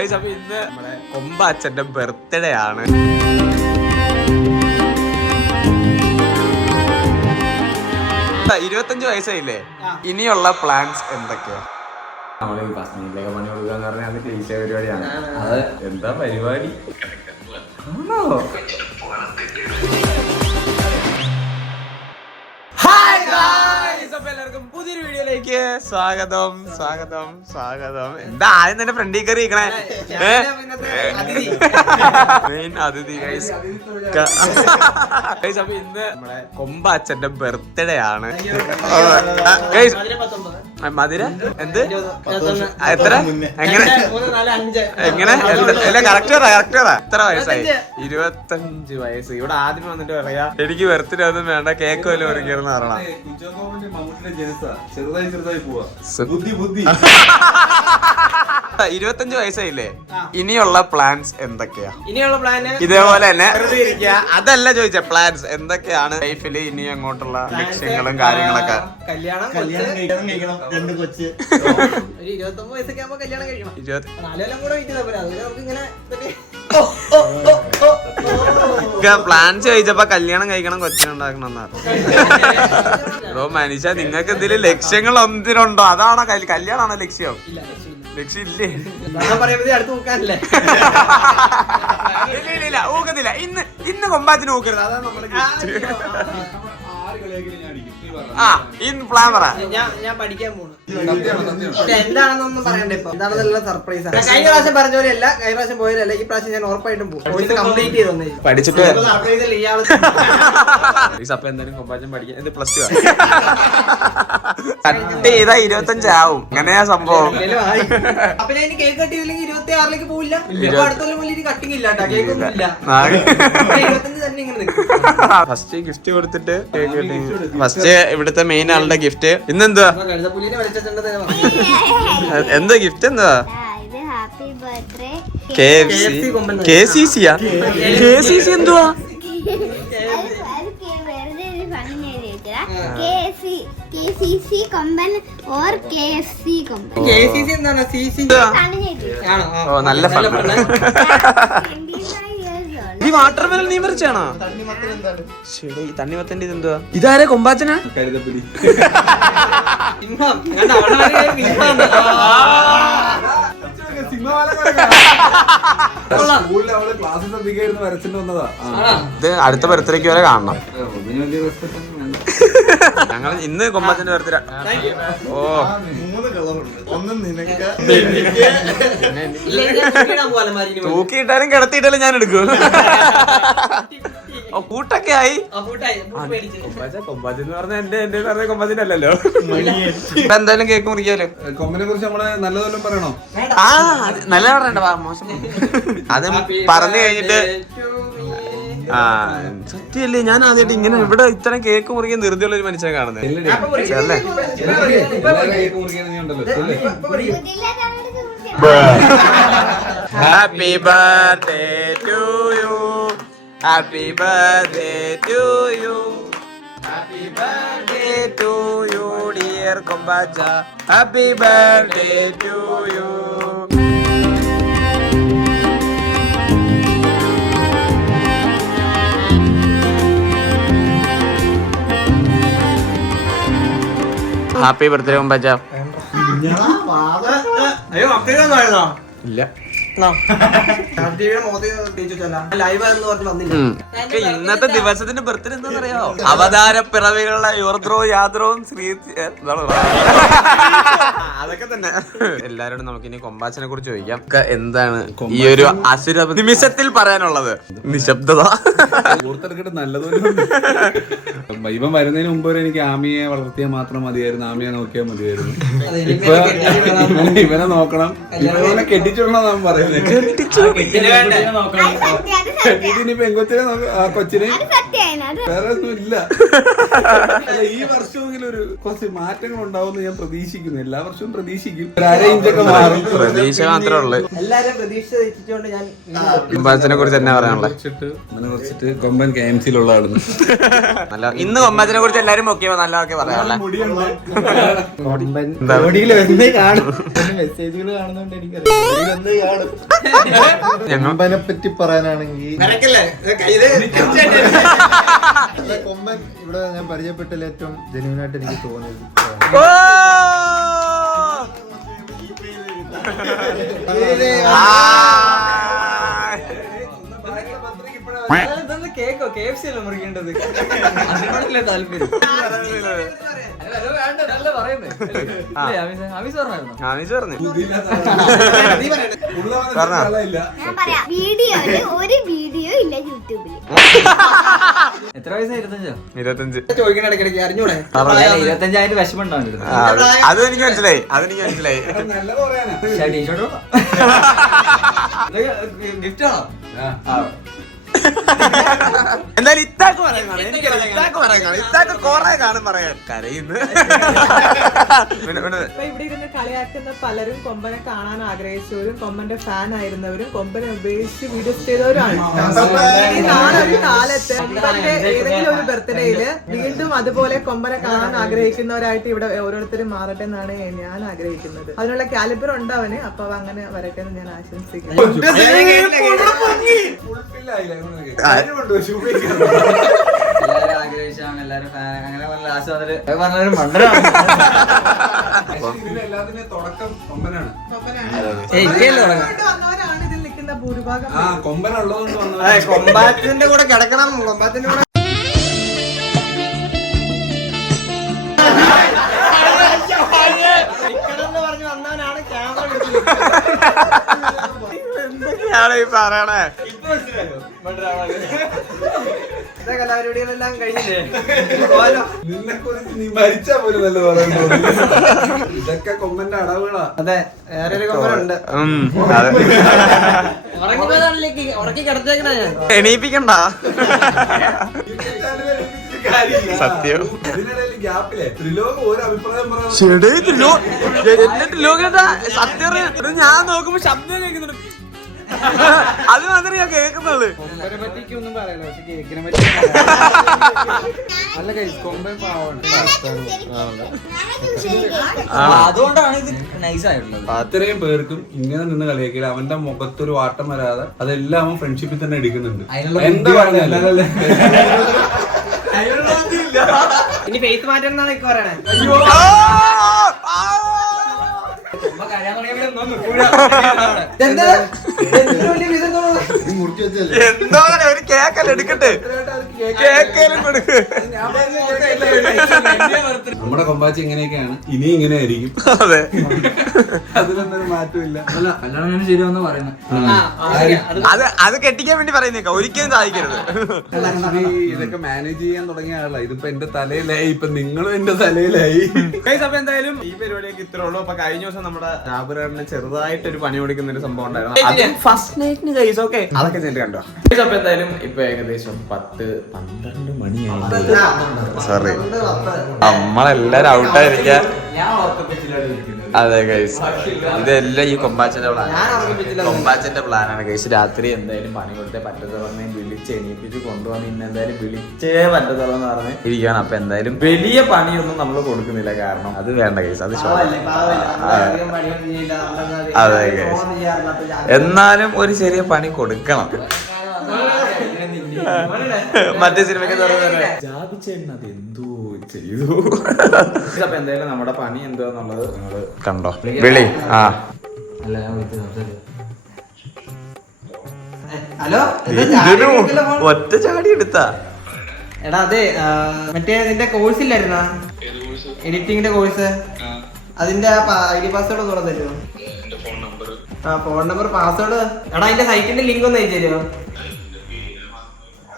അപ്പൊ ഇന്ന് നമ്മുടെ കൊമ്പാച്ചന്റെ ബർത്ത്ഡേ ആണ്. ഇരുപത്തഞ്ച് വയസ്സായില്ലേ? ഇനിയുള്ള പ്ലാൻസ് എന്തൊക്കെയാ? നമ്മള് ഈ ഫസ്റ്റ് മിനിറ്റിലേക്ക് പണി കൊടുക്കാന്ന് പറഞ്ഞാൽ അത് ക്ലീശ പരിപാടിയാണ്. അത് എന്താ പരിപാടി? എല്ലാവർക്കും പുതിയൊരു വീഡിയോയിലേക്ക് സ്വാഗതം. എന്താ ആദ്യം തന്നെ ഫ്രണ്ടിൽ കയറി ഇരിക്കണേ? മെയിൻ അതിഥി ഗൈസ്. അപ്പൊ ഇന്ന് നമ്മുടെ കൊമ്പാച്ചന്റെ ബർത്ത്ഡേ ആണ്. മധുര എന്ത് എത്ര എങ്ങനെ അല്ല കറക്റ്റ് പറ എത്ര വയസ്സായി? 25 വയസ്സ്. ഇവിടെ ആദ്യം വന്നിട്ട് പറയാ എനിക്ക് ബർത്ത്ഡേ ഒന്നും വേണ്ട, കേക്ക് വല്ലതും ഒരുക്കിയെന്ന് പറയണം. 25 വയസ്സായില്ലേ? ഇനിയുള്ള പ്ലാൻസ് എന്തൊക്കെയാ? ഇനിയുള്ള പ്ലാൻ ഇതേപോലെ തന്നെ അതല്ല ചോദിച്ച പ്ലാൻസ് എന്തൊക്കെയാണ് ലൈഫില് ഇനി അങ്ങോട്ടുള്ള ലക്ഷ്യങ്ങളും കാര്യങ്ങളൊക്കെ? കല്യാണം കഴിക്കണം, 2 കൊച്ച്. ഒരു 29 വയസ്സൊക്കെ ആകുമ്പോ കല്യാണം കഴിക്കണം. 4 കൊല്ലം കൂടെ വെയിറ്റ് ചെയ്താൽ പോരാ. അതുപോലെ നമുക്ക് ഇങ്ങനെ പ്ലാൻ ചോദിച്ചപ്പോ കല്യാണം കഴിക്കണം, കൊച്ചിനുണ്ടാക്കണം എന്നാണ്. ബ്രോ മനുഷ്യ നിങ്ങൾക്ക് എന്തെങ്കിലും ലക്ഷ്യങ്ങൾ എന്തിനുണ്ടോ? അതാണോ കല്യാണമാണോ ലക്ഷ്യം? ലക്ഷ്യം ഇല്ലേ? അടുത്ത് നോക്കാനല്ലേ? ഇല്ല ഊക്കത്തില്ല. ഇന്ന് കൊമ്പാച്ചിന് ഊക്കരുത്. അതാണ് നമ്മുടെ പ്ലാൻ പറ. ഞാൻ പഠിക്കാൻ പോണു. എന്താണെന്നൊന്നും പറയണ്ട. ഇപ്പൊ എന്താണെന്നുള്ള സർപ്രൈസ്. കഴിഞ്ഞ പ്രാവശ്യം പറഞ്ഞ പോലെ അല്ല, കഴിഞ്ഞ പ്രാവശ്യം പോയതല്ല. ഈ പ്രാവശ്യം ഞാൻ ഉറപ്പായിട്ടും പോകും. കംപ്ലീറ്റ് ചെയ്ത് പഠിച്ചിട്ട് സർപ്രൈസ് ഇയാള്. അപ്പൊ എന്തായാലും കൊമ്പാച്ചൻ പഠിക്കാൻ +2 കട്ട് ചെയ്താ 25 ആവും. അങ്ങനെയാ സംഭവം. അപ്പൊ ഞാൻ കേക്ക് കട്ട് ചെയ്തില്ലെങ്കിൽ 26ലേക്ക് പോവില്ല. അടുത്തൊല്ലം മുന്നിൽ കട്ടിങ് ഇല്ല, കേക്ക് ഒന്നും ഇല്ല. 25 തന്നെ ഇങ്ങനെ നിൽക്കും. ഫസ്റ്റ് ഗിഫ്റ്റ് കൊടുത്തിട്ട് ഫസ്റ്റ് ഇവിടുത്തെ മെയിൻ ആളുടെ ഗിഫ്റ്റ് ഇന്നെന്തുവാ? എന്താ ഗിഫ്റ്റ്? എന്താ? KCC എന്തുവാ? KCC കൊമ്പൻ ഓർ KFC കൊമ്പൻ. KCC എന്താണ്? CC ഓ നല്ല ഫൺ. ഈ വാട്ടർ മെലൺ നീ മറിച്ചാണോ? ശരി, തണ്ണിമത്തന്റെ ഇതെന്തുവാ? ഇതാരെ കൊമ്പാച്ചനാ? കരുതപ്പിടി. ഇത് അടുത്ത ബർത്ത്ഡേക്ക് വരെ കാണണം. ഞങ്ങൾ ഇന്ന് കൊമ്പാച്ചന്റെ ബർത്ത്ഡേ. ഓ 3 കളറുണ്ട്. ഒന്ന് നിനക്ക്, തൂക്കിയിട്ടാലും കിടത്തിയിട്ടാലും ഞാൻ എടുക്കും. ഓ കൂട്ടൊക്കെ ആയി. കൊമ്പാച്ചെന്ന് പറഞ്ഞ എന്റെ പറഞ്ഞ കൊമ്പാച്ചിന്റെ അല്ലല്ലോ. എന്തായാലും കേക്ക് മുറിക്കാലോ. കൊമ്പിനെ കുറിച്ച് നമ്മള് നല്ലതെല്ലാം പറയണോ? ആ നല്ല പറയണ്ട, മോശം. അത് പറഞ്ഞു കഴിഞ്ഞിട്ട് സത്യല്ലേ, ഞാൻ ആദ്യമായിട്ട് ഇങ്ങനെ ഇവിടെ ഇത്രയും കേക്ക് മുറിക്കാൻ ധൃതിയുള്ള ഒരു മനുഷ്യനെ കാണുന്നത്. Happy birthday to you, happy birthday to you, happy birthday to you dear കൊമ്പാച്ച, happy birthday to you. Happy birthday കൊമ്പാച്ച. അയ്യോ മക്കളൊന്നും ഇല്ല ഇന്നത്തെ ദിവസത്തിന്റെ ബർത്ത്ഡേ എന്താണെന്നറിയോ? അവതാര പിറവികളുടെ യോർദ്രോ യാദ്രവും ശ്രീ അതൊക്കെ തന്നെ. എല്ലാരോടും നമുക്ക് ഇനി കൊമ്പാച്ചനെ കുറിച്ച് ചോദിക്കാം. എന്താണ് ഈ ഒരു അസുര നിമിഷത്തിൽ പറയാനുള്ളത്? നിശബ്ദത. ഓർത്തെടുക്കട്ടെ, നല്ലതൊന്നും. ഇവൻ വരുന്നതിന് മുമ്പ് വരെ എനിക്ക് ആമിയെ വളർത്തിയാൽ മാത്രം മതിയായിരുന്നു, ആമിയെ നോക്കിയാൽ മതിയായിരുന്നു. ഇപ്പൊ ഇവനെ നോക്കണം, ഇവനെ കെട്ടിച്ചോളണം നാം പറയുന്നത്. കെട്ടിട്ട് പെങ്കൊച്ചിനെ ആ കൊച്ചിനെ അത് സത്യമാണ് അത്. വേറെ ഒന്നും ഇല്ല. അല്ല, ഈ വർഷമെങ്കിലും ഒരു കുറച്ച് മാറ്റങ്ങൾ ഉണ്ടാവുമെന്ന് ഞാൻ പ്രതീക്ഷിക്കുന്നു. എല്ലാ വർഷവും പ്രതീക്ഷിക്കും. ഒരു അര ഇഞ്ചൊക്കെ മാറും. പ്രതീക്ഷ മാത്രമേ ഉള്ളു. എല്ലാരും പ്രതീക്ഷ തെറ്റിച്ചുകൊണ്ട് ഞാൻ കൊമ്പാച്ചനെ കുറിച്ച് തന്നെ പറയാനുള്ളത്. കുറച്ചിട്ട് കൊമ്പൻ KMC-യിലുള്ള ആളുന്നു. നല്ല ഇന്ന് കൊമ്പാച്ചനെ കുറിച്ച് എല്ലാരും ഒക്കെ നല്ലതൊക്കെ പറയാനുള്ളത്. മെസ്സേജുകൾ കാണുന്നോണ്ട് എനിക്കറിയാം. കൊമ്പനെ പറ്റി പറയാനാണെങ്കിൽ കൊമ്പൻ ഇവിടെ ഞാൻ പരിചയപ്പെട്ടതിൽ ഏറ്റവും ജെന്യൂനായിട്ട് എനിക്ക് തോന്നിയത് കേക്കോ KFC അല്ലേ മുറിക്കേണ്ടത്? അതിനോടല്ലേ താല്പര്യം? ഞാൻ പറയാം, വീഡിയോയില് ഒരു വീഡിയോ ഇല്ല യൂട്യൂബില്. എത്ര വയസ്സായി? 25. ചോദിക്കണ ഇടയ്ക്കിടയ്ക്ക് അറിഞ്ഞൂടെ? 25 വിഷമം ഉണ്ടാവും. അത് എനിക്ക് മനസ്സിലായി. നല്ലത് പറയാനാ. ഗിഫ്റ്റ് ആണോ? എന്തായാലും ഇത്താക്ക് പറയാൻ കാണും. എനിക്കറിയാം ഇത്താക്ക് പറയാൻ കാണും. ഇത്താക്ക് കൊറേ കാണും പറയാൻ. കരയുന്നു. ഇപ്പൊ ഇവിടെ ഇരുന്ന് കളിയാക്കുന്ന പലരും കൊമ്പനെ കാണാൻ ആഗ്രഹിച്ചവരും കൊമ്പന്റെ ഫാൻ ആയിരുന്നവരും കൊമ്പനെ ഉപയോഗിച്ച് വീഡിയോസ് ചെയ്തവരാണ്. ഈ നാളെ ഒരു കാലത്ത് കൊമ്പന്റെ ഏതെങ്കിലും ഒരു ബർത്ത്ഡേയില് വീണ്ടും അതുപോലെ കൊമ്പനെ കാണാൻ ആഗ്രഹിക്കുന്നവരായിട്ട് ഇവിടെ ഓരോരുത്തരും മാറട്ടെ എന്നാണ് ഞാൻ ആഗ്രഹിക്കുന്നത്. അതിനുള്ള കാലിബർ ഉണ്ട് അവന്. അപ്പൊ അവ അങ്ങനെ വരട്ടെ എന്ന് ഞാൻ ആശംസിക്കുന്നു. എല്ലാരും ആഗ്രഹിച്ചാണ്, എല്ലാരും അങ്ങനെ ലാസ്റ്റ് വന്നിട്ട് പറഞ്ഞൊരു മണ്ടനാണ്. എല്ലാത്തിനും തുടക്കം കൊമ്പനാണ്. വന്നവരാണ് ഇതിൽ നിൽക്കുന്ന ഭൂരിഭാഗം. ആ കൊമ്പനുള്ളതുകൊണ്ട് വന്നത്. കൊമ്പാറ്റിന്റെ കൂടെ കിടക്കണം. കൊമ്പാറ്റിന്റെ കൂടെ പറഞ്ഞു വന്നവനാണ് ക്യാമറ ഈ പറയണേ. കലാപരിപാടികളെല്ലാം കഴിഞ്ഞില്ലേ? നിന്നെ കുറിച്ച് നീ മരിച്ചാ പോലും നല്ല പറയുന്നത്. ഇതൊക്കെ കൊമ്പന്റെ അടവുകളാ. അതെ, വേറെ ഒരു കൊമ്പനുണ്ട്. അതെ. ഉറക്കി കിടത്തേക്കണ ഞാൻ. എണീപ്പിക്കണ്ട. സത്യം. ഇതിനിടയിൽ ഗ്യാപ്പിലെ ത്രിലോകം ഒരു അഭിപ്രായം പറയാൻ സത്യം ഞാൻ നോക്കുമ്പോ ശബ്ദം കേൾക്കുന്നുണ്ട്. അത് മാത്രമേ ഞാൻ കേൾക്കുന്നുള്ളു. കൊമ്പനെ പറ്റിക്കൊന്നും പറയല, പക്ഷെ കേക്കിനെ പറ്റി നല്ല കൈ കൊമ്പൻ പാവാണ്. അതുകൊണ്ടാണ് ഇത് നൈസ് ആയിട്ടുള്ളത്. അത്രയും പേർക്കും ഇങ്ങനെ നിന്ന് കളിയാക്കിയാൽ അവന്റെ മുഖത്തൊരു വാട്ടം വരാതെ അതെല്ലാം അവൻ ഫ്രണ്ട്ഷിപ്പിൽ തന്നെ എടുക്കുന്നുണ്ട്. എന്താ പറഞ്ഞല്ലേ ഇനി ഫേസ് മാറ്റം എന്നാണ് ഇപ്പൊ പറയണേ. മുറിച്ച് വെച്ചല്ലേ എന്തോ ഒരു കേക്കല്ല എടുക്കട്ടെ. കേക്കേലും കൊടുക്ക്. നമ്മുടെ കൊമ്പാച്ചി ഇങ്ങനെയൊക്കെയാണ്, ഇനി ഇങ്ങനെ ആയിരിക്കും. അതെ, അതിലൊന്നും മാറ്റമില്ല. അല്ല കല്യാണം ശരിയാന്ന് പറയുന്നത്. അത് കെട്ടിക്കാൻ വേണ്ടി പറയുന്നേക്ക, ഒരിക്കലും സാധിക്കരുത്. ഇതൊക്കെ മാനേജ് ചെയ്യാൻ തുടങ്ങിയ ആളാ. ഇതിപ്പോ എന്റെ തലയിലായി, ഇപ്പൊ നിങ്ങളും എന്റെ തലയിലായി. അപ്പൊ എന്തായാലും ഈ പരിപാടിയൊക്കെ ഇത്രേ ഉള്ളൂ. അപ്പൊ കഴിഞ്ഞ ദിവസം നമ്മുടെ രാബുരാടിന് ചെറുതായിട്ടൊരു പണി കൊടുക്കുന്ന ഒരു സംഭവം ഉണ്ടായിരുന്നു. ഫസ്റ്റ് നൈറ്റിന് കൈസ് ഓക്കെ അതൊക്കെ ചെന്നിട്ട് കണ്ടോ. അപ്പൊ എന്തായാലും ഇപ്പൊ ഏകദേശം 10-12 മണിയായിട്ട് സോറി നമ്മളെല്ലാരും ഔട്ടായിരിക്കാം. അതെ ഗൈസ്, ഇതെല്ലാം ഈ കൊമ്പാച്ചന്റെ പ്ലാനാണ് ഗൈസ്. രാത്രി എന്തായാലും പണി കൊടുത്തേ പറ്റത്തുള്ളൂ, വിളിച്ച് എണീപ്പിച്ച് കൊണ്ടുവന്ന് ഇന്ന് എന്തായാലും വിളിച്ചേ പറ്റത്തുള്ളൂ എന്ന് പറഞ്ഞ് ഇരിക്കുകയാണ്. അപ്പൊ എന്തായാലും വലിയ പണിയൊന്നും നമ്മൾ കൊടുക്കുന്നില്ല, കാരണം അത് വേണ്ട ഗൈസ്, അത് അതെ ഗൈസ്. എന്നാലും ഒരു ചെറിയ പണി കൊടുക്കണം. മറ്റേ സിനിമയ്ക്ക് ജാതിച്ചേട്ടൻ അത് എന്തോ ചെയ്തു. അപ്പൊ എന്തായാലും നമ്മുടെ പണി എന്തോന്നുള്ളത് നിങ്ങള് കണ്ടോ. വിളി ഹലോ, ഒറ്റ ചാടി എടുത്താ. എടാ അതെ, മറ്റേ നിന്റെ കോഴ്സ് ഇല്ലായിരുന്ന എഡിറ്റിംഗിന്റെ കോഴ്സ്, അതിന്റെ ID പാസ്വേഡ് ഒന്ന് തരുമോ? ആ ഫോൺ നമ്പർ പാസ്വേഡ്. എടാ അതിന്റെ സൈറ്റിന്റെ ലിങ്ക് ഒന്ന് അയച്ചു തരുമോ?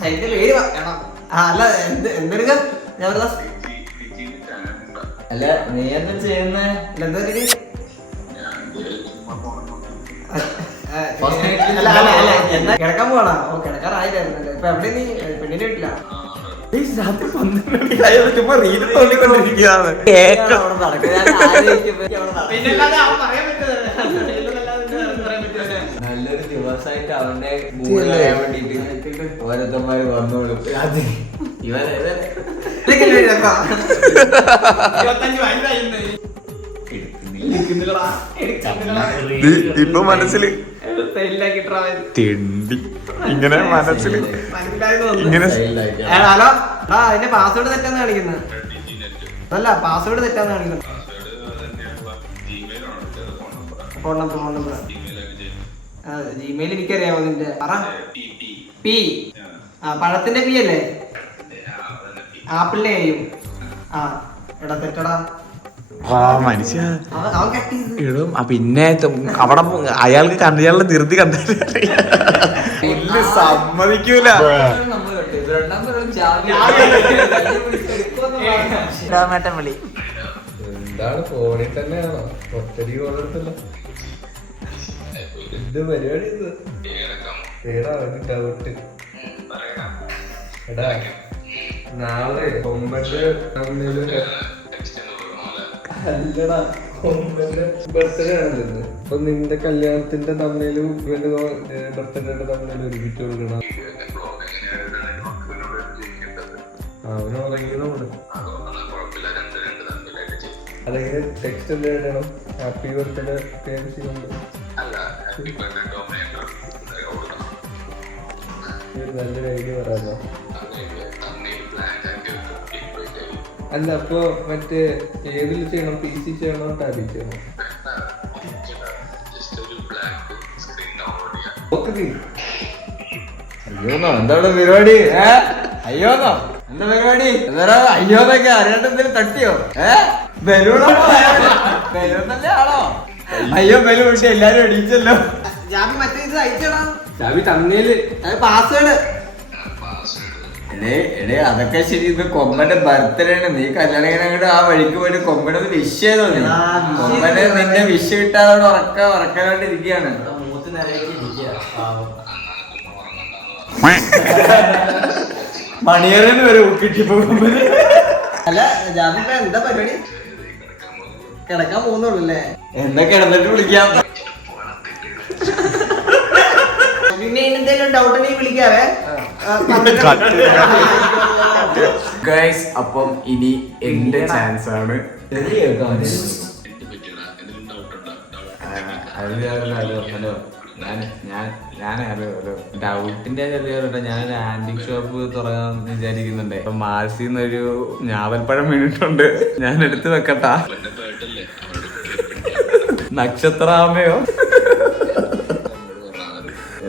സൈറ്റിന്റെ പേര് എടാ അല്ല എന്തെടുക്ക ഞാൻ അല്ല നീ എന്താ ചെയ്യുന്നേ? എന്താ എന്നാ കിടക്കാൻ പോകണ? ഓ കിടക്കാറായില്ലായിരുന്നല്ലേ? ഇപ്പൊ എവിടെ നീ? പെണ്ണിന്റെ വീട്ടില? രാത്രി 12 മണിക്കായത് ചുമ്മാ റീല് തോന്നിക്കൊണ്ടിരിക്കുകയാണ്. നല്ലൊരു ദിവസമായിട്ട് അവന്റെ മൂഡ് കളയാൻ വേണ്ടിട്ട് ഓരോരുത്തന്മാര് വന്നോളും. ഇപ്പൊ മനസ്സില് തിണ്ടി ഇങ്ങനെ മനസ്സില് ഇങ്ങനെ ഹലോ അതിന്റെ പാസ്വേഡ് തെറ്റാന്ന് കാണിക്കുന്നത്. അല്ല പാസ്വേഡ് തെറ്റാന്ന് കാണിക്കുന്നത്. ഫോൺ നമ്പർ ജിമെയിൽ എനിക്കറിയാമോ നിന്റെ? പറ. പി പഴത്തിന്റെ പി അല്ലേ? ആപ്പിളിന്റെ കഴിയും. എടാ തെറ്റടാ. മനുഷ്യ അവൻ കട്ട് ചെയ്ത് ഇടും. പിന്നെ അവിടെ അയാൾക്ക് കണ്ടയാളുടെ ധൃതി കണ്ടില്ല സമ്മതിക്കൂല. നമ്മള് കെട്ടി രണ്ടാം പേരും ചാവി വിളി. എന്താണ് ഫോണിൽ തന്നെയാണോ? ഒറ്റടി കോളെടുത്തല്ലോ. എന്ത് പരിപാടി ഇത്? എടാ ഒരു ഡൗട്ട്. എടാ നാളെ കൊമ്പന്റെ അല്ലടാ കൊമ്പന്റെ ബർത്ത്ഡേ ആണല്ലോ. അപ്പൊ നിന്റെ കല്യാണത്തിന്റെ തമ്മിലും ബർത്ത്ഡേയുടെ തമ്മിലും ഒരുമിച്ച് കൊടുക്കണം. അവന് ഉറങ്ങിയതോട് അതെങ്ങനെ ടെക്സ്റ്റ് എന്താ എഴുതണം? ഹാപ്പി ബർത്ത്ഡേ പേര് കൊണ്ട് നല്ലൊരു ഐഡിയ പറയാമോ? അല്ല അപ്പൊ മറ്റേ ഏതിൽ ചെയ്യണം? PC ചെയ്യണോ ടാബിൽ ചെയ്യണോ? അയ്യോന്നോ എന്താണ് പരിപാടി? അയ്യോന്നോ എന്താ പരിപാടി? എന്താ അയ്യോന്നൊക്കെ അറിയാണ്ട് എന്തെങ്കിലും തട്ടിയോ? ബലൂണല്ലേ ആണോ? അയ്യോ ബലൂൺ വിട്ട് എല്ലാരും അടിച്ചല്ലോ. ജാബി മറ്റേ ഇത് അയച്ചടാ. ചാവി തന്നേല് പാസ്വേഡ്. എടേ അതൊക്കെ ശരി. ഇത് കൊമ്പന്റെ ബർത്ത്ഡേ ആണ്. നീ കല്യാണം കഴിഞ്ഞ ആ വഴിക്ക് പോയിട്ട് കൊമ്പനെ വിഷ് ചെയ്തോ? നീ കൊമ്പനെ നിന്നെ വിഷ് കിട്ടാതെ ഉറക്കാണ്ടിരിക്കുകയാണ്. മൂത്ത് നിറയിച്ചിരിക്കുക. മണിയറിന് വരെ കിട്ടിപ്പോ കൊമ്പന്. അല്ല ജാബി എന്താ പരിപാടി? കിടക്കാൻ പോകുന്നുള്ളൂല്ലേ? എന്നാ കിടന്നിട്ട് വിളിക്കാം. പിന്നെ എന്തെങ്കിലും ഡൗട്ട് ഉണ്ടെങ്കിൽ വിളിക്കാവേ. ഗൈസ് അപ്പം ഇനി എന്റെ ചാൻസ് ആണ്. ഡൗട്ടിന്റെ ഞാൻ ആന്റിക് ഷോപ്പ് തുടങ്ങാൻ വിചാരിക്കുന്നുണ്ട്. അപ്പൊ മാർസിന്നൊരു ഞാവൽപ്പഴം വീണിട്ടുണ്ട്. ഞാൻ എടുത്തു വെക്കട്ടാ? നക്ഷത്രാമയോ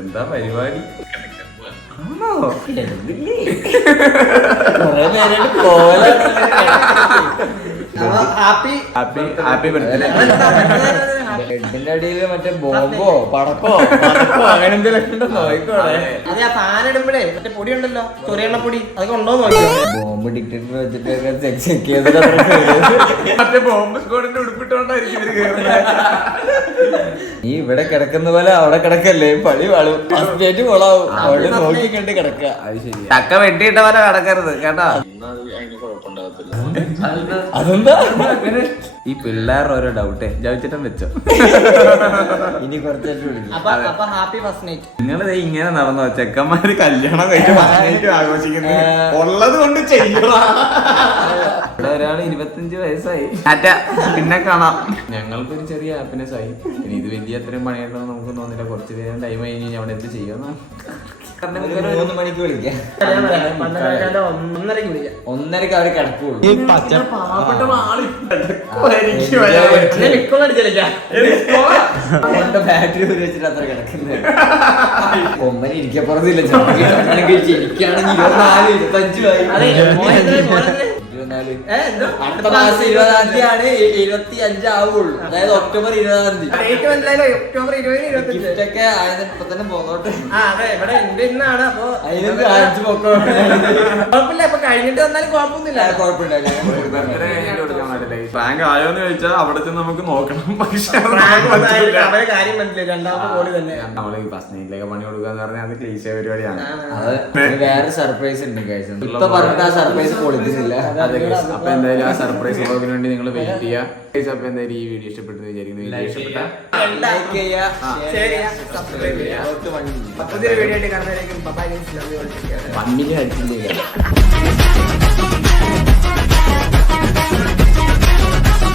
എന്താ പരിപാടി? Happy happy happy birthday. ഹെഡിന്റെ അടിയില് മറ്റേ ബോംബോ പടക്കോ അങ്ങനെ എന്തെങ്കിലും നോക്കോടെ. അതെ ആ ഫാൻ ഇടുമ്പോഴേ മറ്റേ പൊടി ഉണ്ടല്ലോ, ചൊറിയണ പൊടി, അതൊക്കെ ഉണ്ടോ നോക്കിയോ? ബോംബ് ഡിറ്റക്ടർ വെച്ചിട്ട് ചെക്ക് ചെയ്തിട്ട് മറ്റേ ബോംബ് സ്ക്വാഡിന്റെ ഉടുപ്പിട്ടോണ്ടായിരിക്കും ഇവര് കേറുന്നത്. നീ ഇവിടെ കിടക്കുന്ന പോലെ അവിടെ കിടക്കല്ലേ, പഴി വാളും ഹസ്ബൻഡ് കൊളാവും. അവിടെ നോക്കി കണ്ട് കിടക്ക. അത് ശരി. ചക്ക വെട്ടിയിട്ട പോലെ കിടക്കരുത് കേട്ടാ. അതെന്താ ഈ പിള്ളേരുടെ ഓരോ ഡൗട്ടേ ജവിച്ചിട്ടും വെച്ചോ. ഇനി കുറച്ചായിട്ട് വിളിക്കും. അപ്പൊ ഹാപ്പി ഫസ്റ്റ് നൈറ്റ്. നിങ്ങളിത് ഇങ്ങനെ നടന്നോ? ചെക്കന്മാര് കല്യാണം കഴിച്ച് ഫസ്റ്റ് ആഘോഷിക്കുന്നത് ഉള്ളത് കൊണ്ട് ചെയ്യണം. ഇവിടെ ഒരാള് 25 വയസ്സായി. പിന്നെ കാണാം. ഞങ്ങൾക്കൊരു ചെറിയ ഹാപ്പിനെസ് ആയി. ഇനി ഇത് വലിയ അത്രയും പണിയായിട്ടൊന്നും നമുക്ക് തോന്നില്ല. കുറച്ച് പേരും ടൈം കഴിഞ്ഞ് അവിടെ എന്ത് ചെയ്യുമെന്ന് 3 മണിക്ക് വിളിക്കാം. 1:30 വിളിക്കാം. 1:30 അവര് കിടക്കുള്ളൂ. ബാറ്ററി വെച്ചിട്ട് അത്ര കിടക്കുന്നത്. കൊമ്പനി ഇരിക്കപ്പുറത്തില്ല. ചിരിക്കുകയാണെങ്കിൽ 24, 25 ആയി. 24 അടുത്ത മാസം 20-ാം തീയതിയാണ് 25 ആവുള്ളൂ. അതായത് ഒക്ടോബർ 20-ാം തീയതി. ഒക്ടോബർ 20, ഗിഫ്റ്റ് ഒക്കെ ആയത് ഇപ്പൊ തന്നെ പോന്നോട്ടെ. അതെ ഇവിടെ എന്റെ ഇന്നാണ്. അപ്പൊ അതിനൊക്കെ കാണിച്ചു പോക്കോ. കുഴപ്പമില്ല. ഇപ്പൊ കഴിഞ്ഞിട്ട് വന്നാലും കുഴപ്പമൊന്നുമില്ല. കുഴപ്പമില്ല. ബർത്ത്ഡേ കഴിഞ്ഞിട്ട് കൊടുക്കാൻ പാടില്ല. പ്രാങ്ക് ആയോന്ന് ചോദിച്ചാൽ അവിടെ ചെന്ന് നമുക്ക് നോക്കണം. പക്ഷെ അവരെ കാര്യം മനസ്സിലായി. രണ്ടാമത്തെ കോളി തന്നെ നമ്മള് ഫസ്റ്റ് നൈറ്റിലേക്ക് പണി കൊടുക്കാന്ന് പറഞ്ഞാൽ അത് ക്ലീശ പരിപാടിയാണ്. അത് വേറെ സർപ്രൈസ് ഉണ്ട് guys. ഇപ്പൊ പറഞ്ഞിട്ട് ആ സർപ്രൈസ് പൊളിക്കുന്നില്ല. അപ്പൊ എന്തായാലും ആ സർപ്രൈസ് വ്ളോഗിന് വേണ്ടി നിങ്ങൾ വെയിറ്റ് ചെയ്യുക. അപ്പൊ എന്തായാലും ഈ വീഡിയോ ഇഷ്ടപ്പെട്ടെന്ന് വിചാരിക്കുന്നു. വീഡിയോ ഇഷ്ടപ്പെട്ട ലൈക്ക് ചെയ്യുക, ഷെയർ ചെയ്യുക, സബ്സ്ക്രൈബ് ചെയ്യുക. പുതിയൊരു വീഡിയോ ആയിട്ട് കാണുന്നവരേക്കും ബൈ. വണ്ണിന് അടിച്ചില്ല.